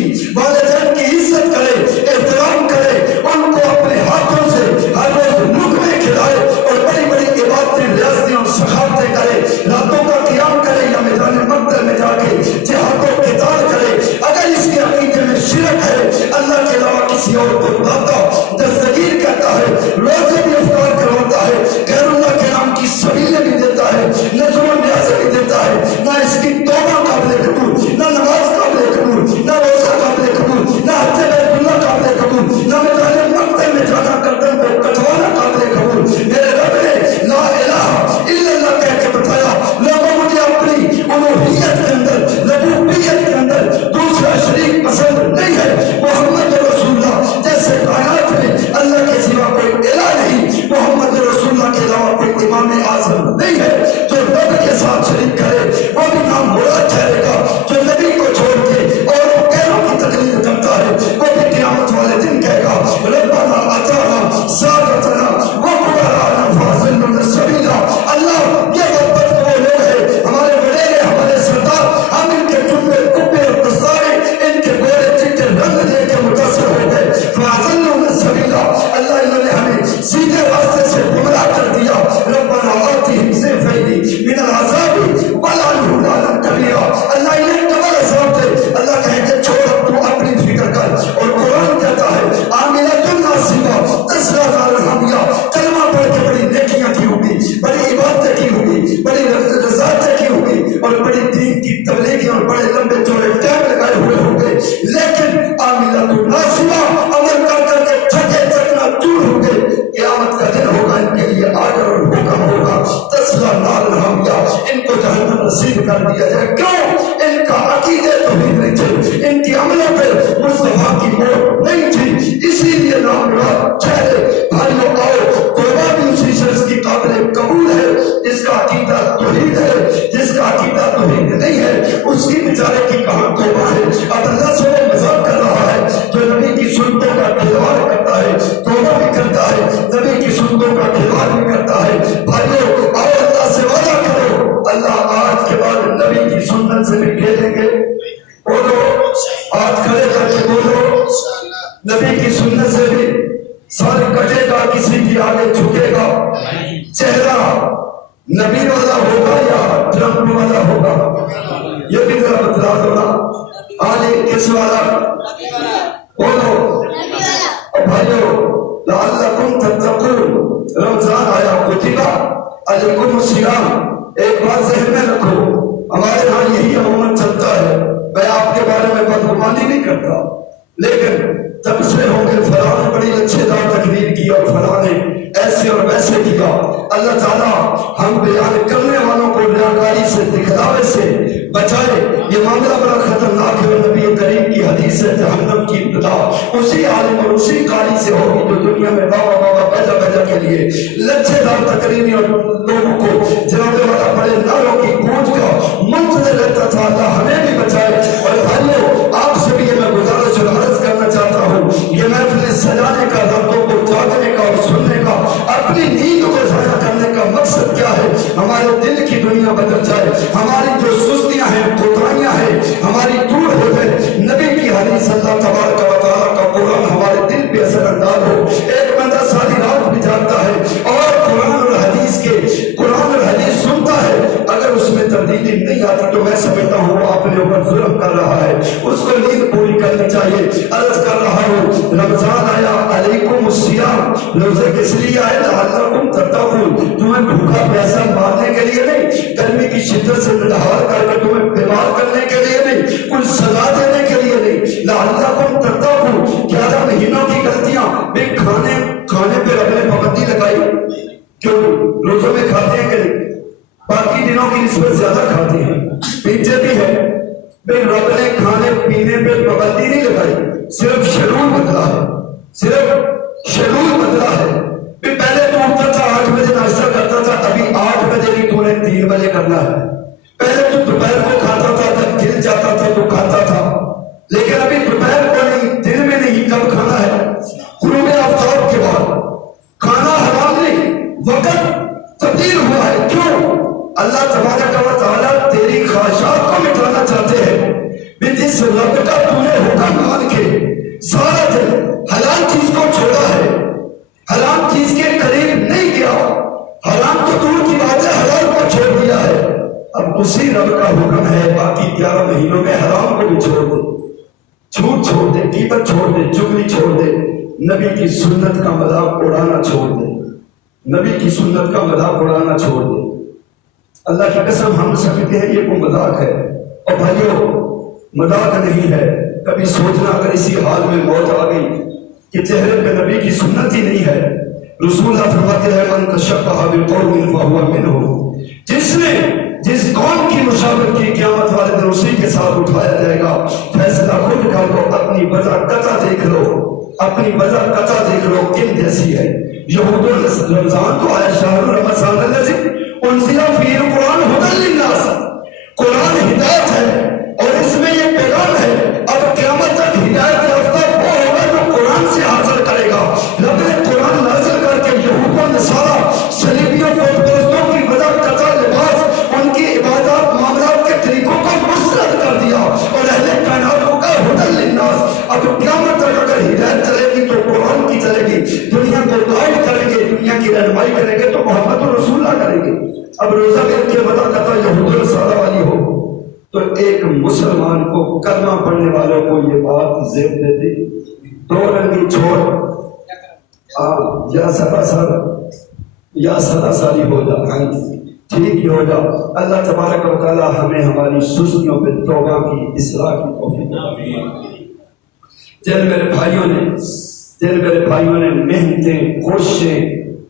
عزت کرے، احترام کرے، ان کو اپنے ہاتھوں سے ہر روز لقمے کھلائے اور بڑی بڑی عبادتیں، ریاضتیں اور سخاوتیں کرے، راتوں کا قیام کرے یا میدان مقتل میں جا کے جہاد و قتال کرے، اگر اس کے عقیدے میں شرک ہے، اللہ کے علاوہ کسی اور کو داتا دستگیر کہتا ہے، روزے بھی افطار کرواتا ہے، غیر اللہ کے نام کی سبیلیں بھی دیتا ہے، نذر و نیازیں بھی دیتا ہے، نہ اس کی توبہ قابل قبول، نہ نماز قابل قبول، نہ روزہ قابل قبول، نہ حج بیت اللہ قابل قبول، نہ میدان مقتل میں جانا گردن کو کٹوانا قابل قبول۔ میرے رب نے لا الہ الا اللہ کہہ کے بتایا، لوگوں مجھے اپنی الوہیت کے اندر، ربوبیت کے اندر دوسرا شریک پسند نہیں ہے، محمد رسول اللہ جیسے کائنات میں اللہ کے سوا کوئی الہ نہیں، محمد رسول اللہ کے علاوہ کوئی امام اعظم نہیں ہے، جو رب کے ساتھ شریک کرے وہ بھی نام مراد ٹھہرے گا، جو نبی کو چھوڑ کے اور غیروں کی تقلید کرتا ہے وہ بھی قیامت والے دن کہے گا ربنا اطعنا سادتنا وکبراءنا فاضلنا السبیلا۔ اللہ یہ بدبخت وہ لوگ ہیں، ہمارے وڈیرے، ہمارے سردار، ہم ان کے ٹکڑے کپڑے اور دستارے، ان کے گورے چٹے رنگ دیکھ کے متاثر ہو گئے، فاضلنا السبیلا، اللہ انہوں نے ہمیں سیدھے راستے سے گمراہ کر دیا۔ ربنا آتہم ضعفین من العذاب ولعنہم لعنا کبیرا، اللہ انہیں ڈبل عذاب دے۔ اللہ کہے کہ چھوڑ اب تو اپنی فکر کر، اور قرآن کہتا ہے عاملۃ ناصبہ تصلی نارا حامیہ، کلمہ پڑھ کے بڑی نیکیاں کی ہوگی، بڑی عبادتیں کی ہوگی، بڑی رضاعتیں کی ہوگی، اور بڑی دین کی تبلیغیں اور بڑے لمبے چوڑے ٹائم لگائے ہوئے ہوں گے، لیکن عاملۃ ناصبہ عمل کر کر کے تھکے چکنا چور ہوں گے، قیامت کا دن ہوگا ان کے لیے آجر اور حکم ہوگا تصلی نارا حامیہ، ان کو جہنم نصیب کر دیا جائے۔ کیوں؟ ان کا عقیدے توحید نہیں تھے، ان کی عملوں پہ مصطفیٰ کی موت نہیں تھی، اسی لیے نام مراد ٹھہرے۔ بھائیوں آؤ، توبہ بھی اسی شخص کی قابل قبول ہے جس کا عقیدہ توحید ہے، جس کا عقیدہ توحید نہیں ہے اس کی بیچارے کی کہاں توبہ ہے۔ اب اللہ سے وہ مذاق کر رہا ہے جو نبی کی سنتوں کا کھلواڑ کرتا ہے، توبہ بھی کرتا ہے، نبی کی سنتوں کا کھلواڑ بھی کرتا ہے۔ بھائیوں آؤ اللہ سے وعدہ کرو، اللہ آج کے بعد نبی کی سنت سے بھی کھیلیں گے۔ بولو، ہاتھ کھڑے کر کے بولو، نبی کی سنت سے بھی سر کٹے گا، کسی کی آگے جھکے گا، چہرہ نبی والا ہوگا یا ٹرمپ والا ہوگا، یہ بھی ذرا بتلا دو نا۔ آج کس والا؟ بولو۔ اور بھائیو لعلکم تتقون، رمضان آیا، کتب علیکم الصیام، ایک بات ذہن میں رکھو، ہمارے ہاں یہی عموماً چلتا ہے، میں آپ کے بارے میں بدگمانی نہیں کرتا، لیکن تبصرے ہوں گے فلاں نے بڑی اچھے دار تقریر کی اور فلاں نے ایسے اور ویسے کیا۔ اللہ تعالیٰ ہم بیان کرنے والوں کو ریاکاری سے، دکھلاوے سے بچائے۔ یہ معاملہ بڑا خطرناک ہے۔ نبی کریم کی حدیث ہے جہنم کی ابتدا اسی عالم اور اسی قاری سے ہوگی جو دنیا میں بابا بابا بجا بجا کے لیے لچھے دار تقریری اور لوگوں کو جناب والا بڑے ناروں کی گونج کا منتظر رہتا تھا۔ اللہ ہمیں بھی بچائے۔ اور بھائیو آپ سے بھی یہ میں گزارش اور عرض کرنا چاہتا ہوں، یہ محفل سجانے کا، راتوں کو جاگنے کا اور سننے کا، اپنی نیند کو ضائع کرنے کا مقصد کیا ہے؟ ہمارے دل کی دنیا بدل جائے، ہماری جو سستیاں ہیں، کوتاہیاں ہیں، ہماری دور ہو جائے۔ نبی کی حدیث اللہ تبارک و تعالیٰ کا قرآن ہمارے دل پہ اثر انداز ہو۔ ایک بندہ ساری رات بھی جاگتا ہے اور قرآن اور حدیث سنتا ہے، اگر اس میں تبدیلی نہیں آتی تو میں سمجھتا ہوں وہ اپنے اوپر ظلم کر رہا ہے، اس کو نیند پوری کرنی چاہیے۔ عرض کر رہا ہوں، رمضان آیا، علیکم الصیام، روزے کس لیے آئے؟ لعلکم تتقون، تمہیں بھوکا پیاسا مارنے کے لیے نہیں، گرمی کی شدت سے نڈھال کر کے تمہیں بیمار کرنے کے لیے نہیں، کوئی سزا دینے کے لیے نہیں۔ لعلکم تتقون، 11 مہینوں کی غلطیاں بے کھانے پہ رب نے پابندی لگائی، کیوں؟ روزوں میں کھاتے ہیں کہ نہیں؟ باقی دنوں کی نسبت زیادہ کھاتے ہیں، پیتے بھی ہے۔ بھئی رب نے کھانے پینے پہ پابندی نہیں لگائی، صرف شیڈول بدلا ہے، صرف شیڈول بدلا ہے۔ بھی پہلے تو اٹھتا تھا 8 بجے ناشتہ کرتا تھا، ابھی 8 بجے نہیں، تو نے 3 بجے کرنا ہے۔ پہلے تو دوپہر کو کھاتا تھا، جب گر جاتا تھا تو کھاتا تھا، لیکن ابھی دوپہر کو نہیں، دن میں نہیں، کب کھانا ہے؟ غروب آفتاب کے بعد۔ کھانا حرام نہیں، وقت تبدیل ہوا ہے۔ کیوں؟ اللہ تبارک و تعالیٰ تیری خواہشات کو مٹانا چاہتے ہیں۔ بھی جس رب کا تو نے حکم مان کے سارا دن حلال چیز کو چھوڑا ہے، حرام چیز کے قریب نہیں گیا، حرام تو دور کی بات ہے، حلال کو چھوڑ دیا ہے، اب اسی رب کا حکم ہے باقی 11 مہینوں میں حرام کو بھی چھوڑ دے، جھوٹ چھوڑ دے، غیبت چھوڑ دے، چغلی چھوڑ دے، نبی کی سنت کا مذاق اڑانا چھوڑ دے، نبی کی سنت کا مذاق اڑانا چھوڑ دے۔ اللہ کی قسم ہم سمجھتے ہیں یہ کوئی مذاق ہے، اور بھائیو مذاق نہیں ہے۔ کبھی سوچنا اگر اسی حال میں موت آ گئی کہ چہرے پہ نبی کی سنت ہی نہیں ہے، رسول اللہ فرماتے ہیں من تشبہ بقوم فہو منہم، جس نے جس قوم کی مشابہت کی قیامت والے دن اسی کے ساتھ اٹھایا جائے گا۔ فیصلہ خود کر لو، اپنی وجہ قطع دیکھ لو، اپنی وجہ قطع دیکھ لو کن جیسی ہے۔ یہود رمضان تو آیا شہر رمضان الذی انزل فیہ القرآن ھدی للناس، قرآن ہدایت ہے اور اس میں یہ پیغام ہے اب قیامت تک ہدایت یافتہ وہ ہوگا جو قرآن سے حاصل کرے گا۔ رب نے قرآن نازل کر کے یہود و نصارہ، صلیبیوں کو دوستوں کی وجہ قطع لباس، ان کی عبادات معاملات کے طریقوں کو مسرد کر دیا اور اہل کائنات کو کہا ھدی للناس۔ اب قیامت تک اگر ہدایت چلے گی تو قرآن کی چلے گی، دنیا کو گائیڈ کریں گے، دنیا کی رہنمائی کریں گے تو محمد رسول اللہ کریں گے۔ اب روزہ مل کے وجہ قطع یہود و نصارہ والی ہو تو ایک مسلمان کو، کلمہ پڑھنے والوں کو یہ بات زیب دے دی، دو رنگی چھوڑ یا سدا ساری ہو جا، ٹھیک ہی ہو جا۔ اللہ تبارک و تعالی ہمیں ہماری سستیوں پہ توبہ کی، اصلاح کی توفیق دے۔ جن میرے بھائیوں نے محنتیں کوششیں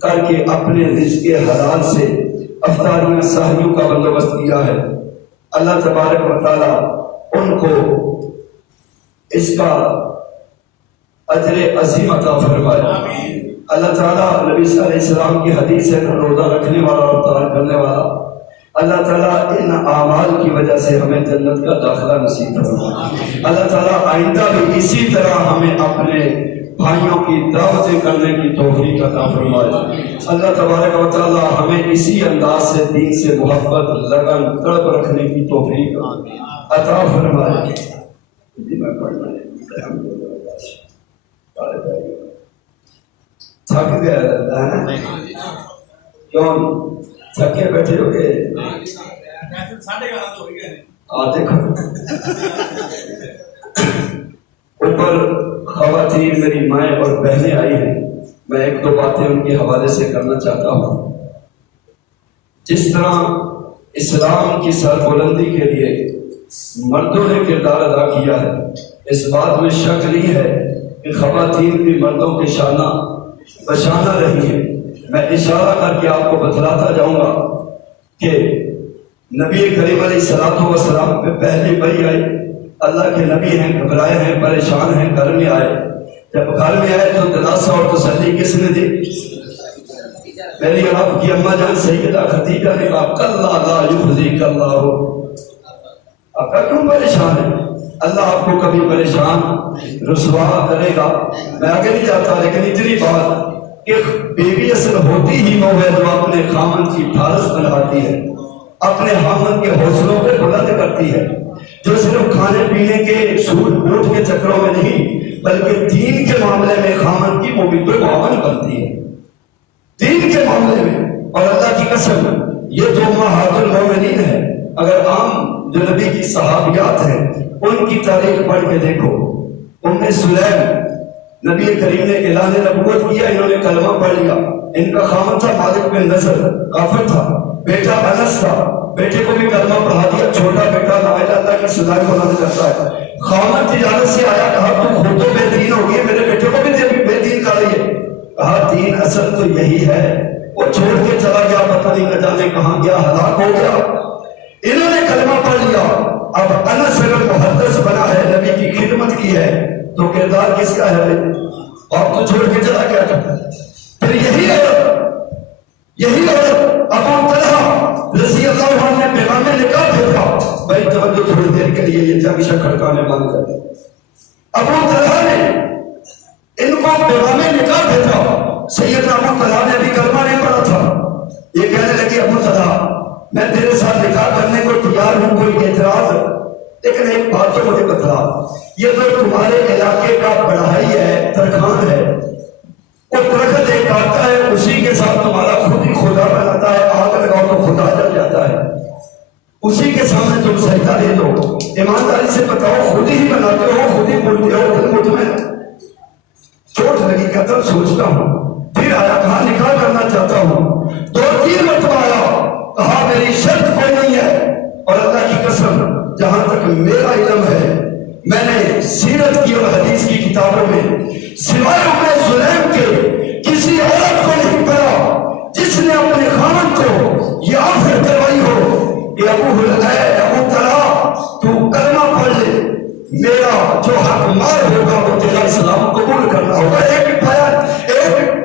کر کے اپنے رزق حلال سے افطاریاں سحریوں کا بندوبست کیا ہے، اللہ تبارک و تعالی ان کو اس کا اجر عظیم عطا فرمائے۔ اللہ تعالیٰ نبی صلی اللہ علیہ وسلم کی حدیث ہے، روزہ رکھنے والا اور افطار کرنے والا، اللہ تعالیٰ ان اعمال کی وجہ سے ہمیں جنت کا داخلہ نصیب فرمائے۔ اللہ تعالیٰ آئندہ بھی اسی طرح ہمیں اپنے بھائیوں کی دعوتیں کرنے کی توفیق عطا فرمائے۔ اللہ تبارک و تعالیٰ ہمیں اسی انداز سے دین سے محبت، لگن، تڑپ رکھنے کی توفیق عطا فرمائے۔ تھک گیا لگتا ہے نا؟ کیوں تھکے بیٹھے ہو گئے؟ دیکھو اوپر خواتین میری مائیں اور بہنیں آئی ہیں، میں ایک دو باتیں ان کے حوالے سے کرنا چاہتا ہوں۔ جس طرح اسلام کی سربلندی کے لیے مردوں نے کردار ادا کیا ہے، اس بات میں شک نہیں ہے کہ خواتین بھی مردوں کے شانہ بشانہ رہی ہیں، میں اشارہ کر کے آپ کو بتلاتا جاؤں گا کہ نبی کریم علیہ الصلوۃ والسلام پہ پہلی وحی آئی، اللہ کے نبی ہیں، گھبرائے ہیں، پریشان ہیں، گھر میں آئے. جب گھر میں آئے تو دلاسا اور تسلی کس نے دی؟ میری آپ کی اماں جان سیدہ خدیجہ نے کہا کلا لا یخزیک اللہ. آپ کیوں پریشان ہیں؟ اللہ آپ کو کبھی پریشان رسوا کرے گا. میں آگے نہیں جاتا، لیکن اتنی بات کہ بیوی اصل ہوتی ہی وہ ہے جو اپنے خامن کی ڈھارس بناتی ہے، اپنے خامن کے حوصلوں کو بلند کرتی ہے، جو صرف کھانے پینے کے سود بوٹ کے چکروں میں نہیں بلکہ دین کے معاملے میں خامن کی مبید و معاون بنتی ہے، دین کے معاملے میں. اور اللہ کی قسم یہ تو امہات المومنین ہے. اگر عام جو نبی کی صحابیات ہیں ان کی تاریخ پڑھ کے دیکھو. ام سلیم، نبی کریم نے اعلان نبوت کیا، انہوں نے کلمہ پڑھ لیا. ان کا خامن تھا مالک بن نصر، کافر تھا. بیٹا انس تھا، بیٹے کو بھی کلمہ پڑھا دیا. چھوٹا بیٹا لا الہ اللہ کی سزائے بلند کرتا ہے. خامن تجارت سے آیا، کہا تو خود تو بے دین ہو گئی، میرے بیٹے کو بھی بے دین کر رہی ہے. کہا دین اصل تو یہی ہے. وہ چھوڑ کے چلا گیا، پتہ نہیں نہ جانے کہاں گیا، ہلاک ہو گیا. انہوں نے کلمہ پڑھ لیا. اب انس اگر محدث بنا ہے، نبی کی خدمت کی ہے، تو کردار کس کا ہے؟ آپ تو چھوڑ کے چلا گیا تھا. پھر یہی عورت ابو طلحہ رضی اللہ عنہ نے پیغام نکاح بھیجا. بھائی توجہ تھوڑی دیر کے لیے، یہ جنگ کھڑکانے بند کر دیں. ابو طلحہ نے ان کو پیغام نکاح بھیجا. سیدنا ابو طلحہ نے بھی کلمہ نہیں پڑھا تھا. یہ کہنے لگی ابو طلحہ میں تیرے ساتھ نکاح کرنے کو تیار ہوں، کوئی اعتراض؟ لیکن ایک بات تو مجھے بتلا، یہ تو تمہارے علاقے کا بڑھائی ہے، ترخان ہے، وہ درخت ایک آتا ہے اسی کے ساتھ تمہارا خود ہی خدا بناتا ہے، آگ لگاؤ تو خدا جل جاتا ہے، اسی کے سامنے تم سجدہ دے دو. ایمانداری سے بتاؤ، خود ہی بناتے ہو، خود ہی بولتے ہو، دل مطمئن؟ چوٹ لگی، کہتا ہوں سوچتا ہوں. پھر آیا، کہا نکاح کرنا چاہتا ہوں. 2-3 مرتبہ آیا، کہا میری شرط کوئی نہیں ہے. اور اللہ کی قسم جہاں تک میرا علم ہے، میں نے سیرت کی اور حدیث کی کتابوں میں سوائے ام سلیم کے کسی عورت کو نہیں پڑھا جس نے اپنے خامن کو یہ آفر کروائی ہو کہ ابو طلحہ تو کلمہ پڑھ لے، میرا جو حق مار ہوگا وہ تیرا اسلام قبول کرنا ہوگا، ایک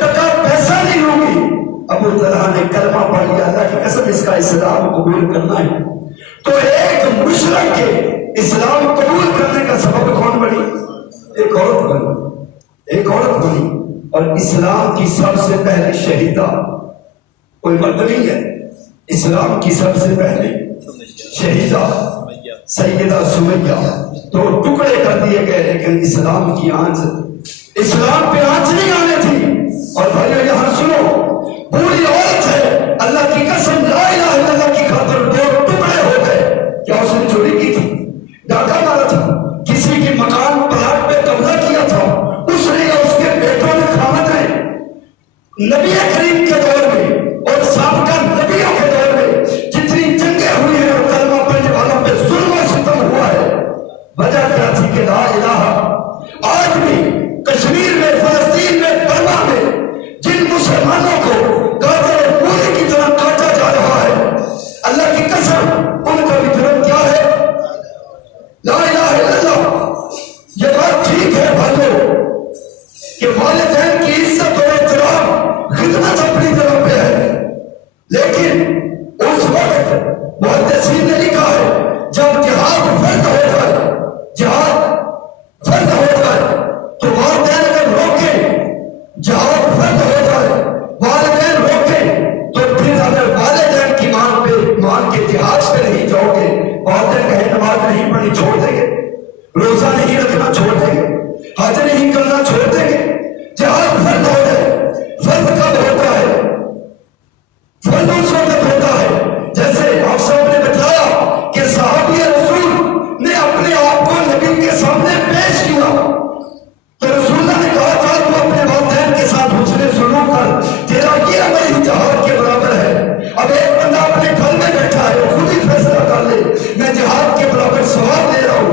ٹکا پیسہ نہیں ہوگی. ابو طلحہ نے کلمہ پڑھ لیا. اللہ کی قسم اس کا اسلام قبول کرنا ہے. تو ایک مشرک کے اسلام قبول کرنے کا سبب کون بنی؟ ایک عورت بنی. اور اسلام کی سب سے پہلے شہیدہ کوئی مرد نہیں ہے، اسلام کی سب سے پہلے شہیدہ سیدہ سمیہ. تو ٹکڑے کر دیے گئے، لیکن اسلام کی آنچ، اسلام پہ آنچ نہیں آنے تھی. اور بھائیو یہاں سنو، پوری عورت ہے، اللہ کی قسم لا الہ الا اللہ کی خاطر 2 ٹکڑے ہو گئے. کیا اس نے چوری کی تھی؟ ڈاکہ مارا تھا؟ کسی کی مکان پلاٹ پہ قبضہ کیا تھا؟ اس نے یا اس کے بیٹوں نے خامد نے نبی کریم کے دور میں اور سابقہ نبیوں کے دور میں جتنی جنگیں ہوئی ہیں اور کلمہ پڑھنے والوں پہ ظلم و ستم ہوا ہے، وجہ کیا تھی کہ لا الہ. آج بھی کشمیر میں، فلسطین میں، برما میں جن مسلمانوں کو قاتل پوری کی طرح کاٹا جا رہا ہے، اللہ کی قسم ان کا بھی جرم کیا ہے؟ لا الہ الا اللہ. یہ بات ٹھیک ہے بھائیو کہ والدین کی عزت اور احترام خدمت اپنی جگہ پہ ہے، لیکن اس وقت محدثین نے لکھا ہے جب جہاد فرض ہو جائے، تو والدین اگر روکیں، جہاد فرض ہو جائے، والدین روکیں، تو پھر اگر والدین کی مان کے جہاد پہ نہیں جاؤ گے، والدین کہیں نماز نہیں پڑھنی چھوڑ دیں گے، روزہ نہیں رکھنا چھوڑ دیں گے، حج نہیں کرنا چھوڑ دیں گے. جہاد فرض ہو جائے. فرض کب ہوتا ہے؟ فرض اس وقت ہوتا ہے جیسے آپ صاحب نے بتایا کہ صحابی رسول نے اپنے آپ کو نبی کے سامنے پیش کیا، تو رسول اللہ نے کہا تھا تو اپنے والدین کے ساتھ حسن سلوک کر، تیرا یہ عمل ہی جہاد کے برابر ہے. اب ایک بندہ اپنے گھر میں بیٹھا ہے، وہ خود ہی فیصلہ کر لے میں جہاد کے برابر ثواب دے رہا ہوں،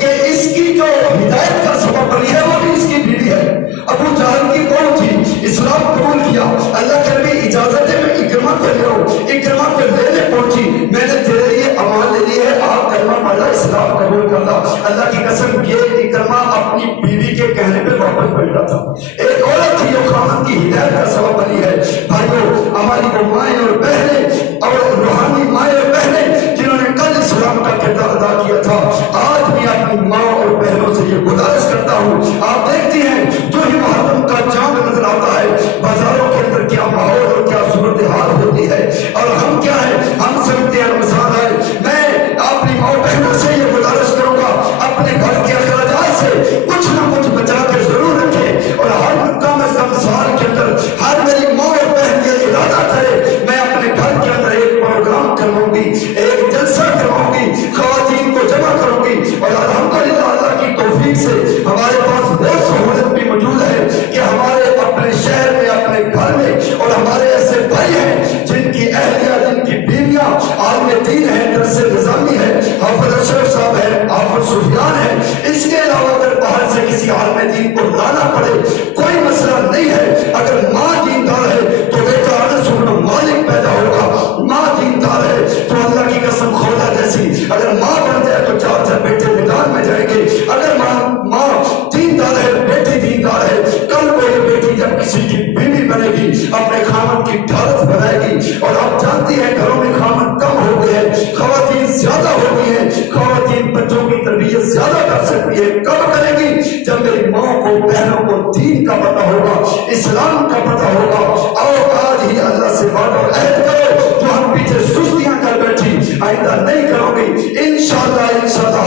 کہ اس کی جو ہدایت کا سبب بنی ہے وہ بھی اس کی بیوی ہے۔ ابو جہل کی قوم تھی، اسلام قبول کیا، اللہ کے نبی اجازت ہے میں اکرمہ کو لے آؤں، اکرمہ کو لینے پہنچی، میں نے تیرے لیے امان لے لی ہے، آپ کلمہ پڑھا اسلام قبول کرنا۔ اللہ کی قسم یہ اکرمہ اپنی بیوی کے کہنے پہ واپس بیٹھا تھا۔ ایک عورت تھی جو خامد کی ہدایت کا سبب بنی ہے۔ بھائیو، ہماری وہ مائیں اور بہنیں اور روحانی مائیں اور بہنیں جنہوں نے کل اسلام کا کردار ادا کیا تھا، آج بھی اپنی ماں اور بہنوں سے یہ گزارش کرتا ہوں، آپ دیکھتی ہیں جو ہی محرم کا چاند نظر آتا ہے بازاروں کے اندر کیا ماحول اور کیا صورتحال ہوتی ہے، اور ہم کیا ہے، ہم سمجھتے ہیں رمضان ہے۔ میں اپنی ماں بہنوں سے یہ گزارش کروں گا اپنے گھر کے اخراجات سے کچھ نہ کچھ بچا کے ضرور رکھیں، اور ہر کم از کم سال کے اندر ہر میری ماں اور بہن یہ ارادہ کرے میں اپنے گھر کے اندر ایک پروگرام کرواؤں گی، ایک جلسہ کرواؤں گی، خواتین کو جمع کروں گی، اور الحمدللہ اللہ کی توفیق سے ہمارے پاس وہ سہولت بھی موجود ہے کہ ہمارے اپنے شہر میں اپنے گھر میں اور ہمارے ایسے بھائی ہیں جن کی اہلیہ جن کی بیویاں عالم دین ہیں، درس نظامی ہے، حافظ اشرف صاحب ہے، حافظ سفیان ہے، اس کے علاوہ اگر باہر سے کسی عالم دین کو لانا پڑے کوئی مسئلہ نہیں ہے۔ اگر ماں دیندار ہے تو بیٹا انس بن مالک پیدا ہوگا، ماں دیندار ہے تو اللہ کی قسم خدا جیسی، اگر ماں بن جائے تو چار چار بیٹے میدان میں جائیں گے۔ اگر ماں دیندار ہے، بیٹی دیندار ہے، کل کو یہ بیٹی جب کسی کی بیوی بنے گی اپنے خامد کی ڈھالت بنائے گی، اور آپ جانتی ہیں گھروں میں خامد کم ہو گئے ہیں، خواتین زیادہ ہو گئی ہیں، خواتین بچوں کی تربیت زیادہ کر سکتی ہے، کب کرے گی؟ جب میری ماں کو بہنوں کو دین کا پتہ ہوگا، اسلام کا پتہ ہوگا۔ اور آج ہی اللہ سے وعدہ اور عہد کرو جو ہم پیچھے سستیاں کر بیٹھی آئندہ نہیں کرو گی، انشاءاللہ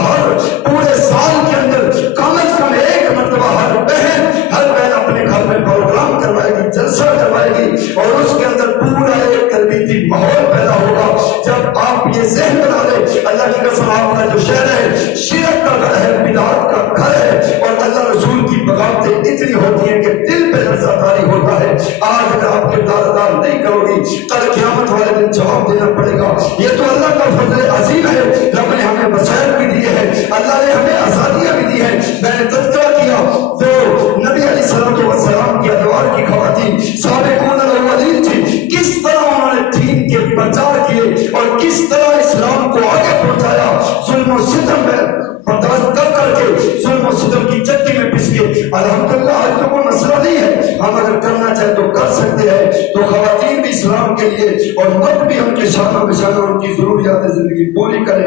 ہر پورے سال کے اندر کم از کم ایک مرتبہ ہر بہن اپنے گھر میں پروگرام کروائے گی، جلسہ کروائے گی، اور اس کے اندر پورا ایک تربیتی ماحول پیدا ہوگا۔ جب آپ یہ ذہن بنا لیں اللہ کی قسم آپ کا جو شہر ہے شرک کا گھر ہے، بدعت کا گھر ہے، اور اللہ رسول کی بغاوتیں اتنی ہوتی ہیں کہ دل پہ لرزہ طاری ہوتا ہے۔ آج اگر آپ کردار ادا نہیں کرو گی کل قیامت والے دن جواب دینا پڑے گا۔ یہ تو اللہ کا فضل عظیم ہے، رب نے ہمیں وسائل بھی دیے ہیں، اللہ نے ہمیں آزادیاں بھی دی ہیں۔ میں نے تذکرہ کیا جو نبی علیہ السلام کی ادوار کی خواتین سابقون الاولین تھی، کس طرح انہوں نے دین کے پرچار کیے اور کس طرح اسلام کو آگے پہنچایا، ظلم و ستم میں برداشت کر کے ظلم و ستم کی چکی میں پس کے۔ الحمدللہ آج تو کوئی مسئلہ نہیں ہے، ہم اگر کرنا چاہیں تو کر سکتے ہیں۔ تو خواتین بھی اسلام کے لیے اور مرد بھی ہم کے شانہ بشانہ ان کی ضروریات زندگی پوری کریں۔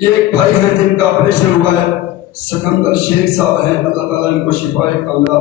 یہ ایک بھائی ہیں جن کا آپریشن ہوا ہے، سکندر شیخ صاحب ہیں، اللہ تعالیٰ ان کو شفائے کاملہ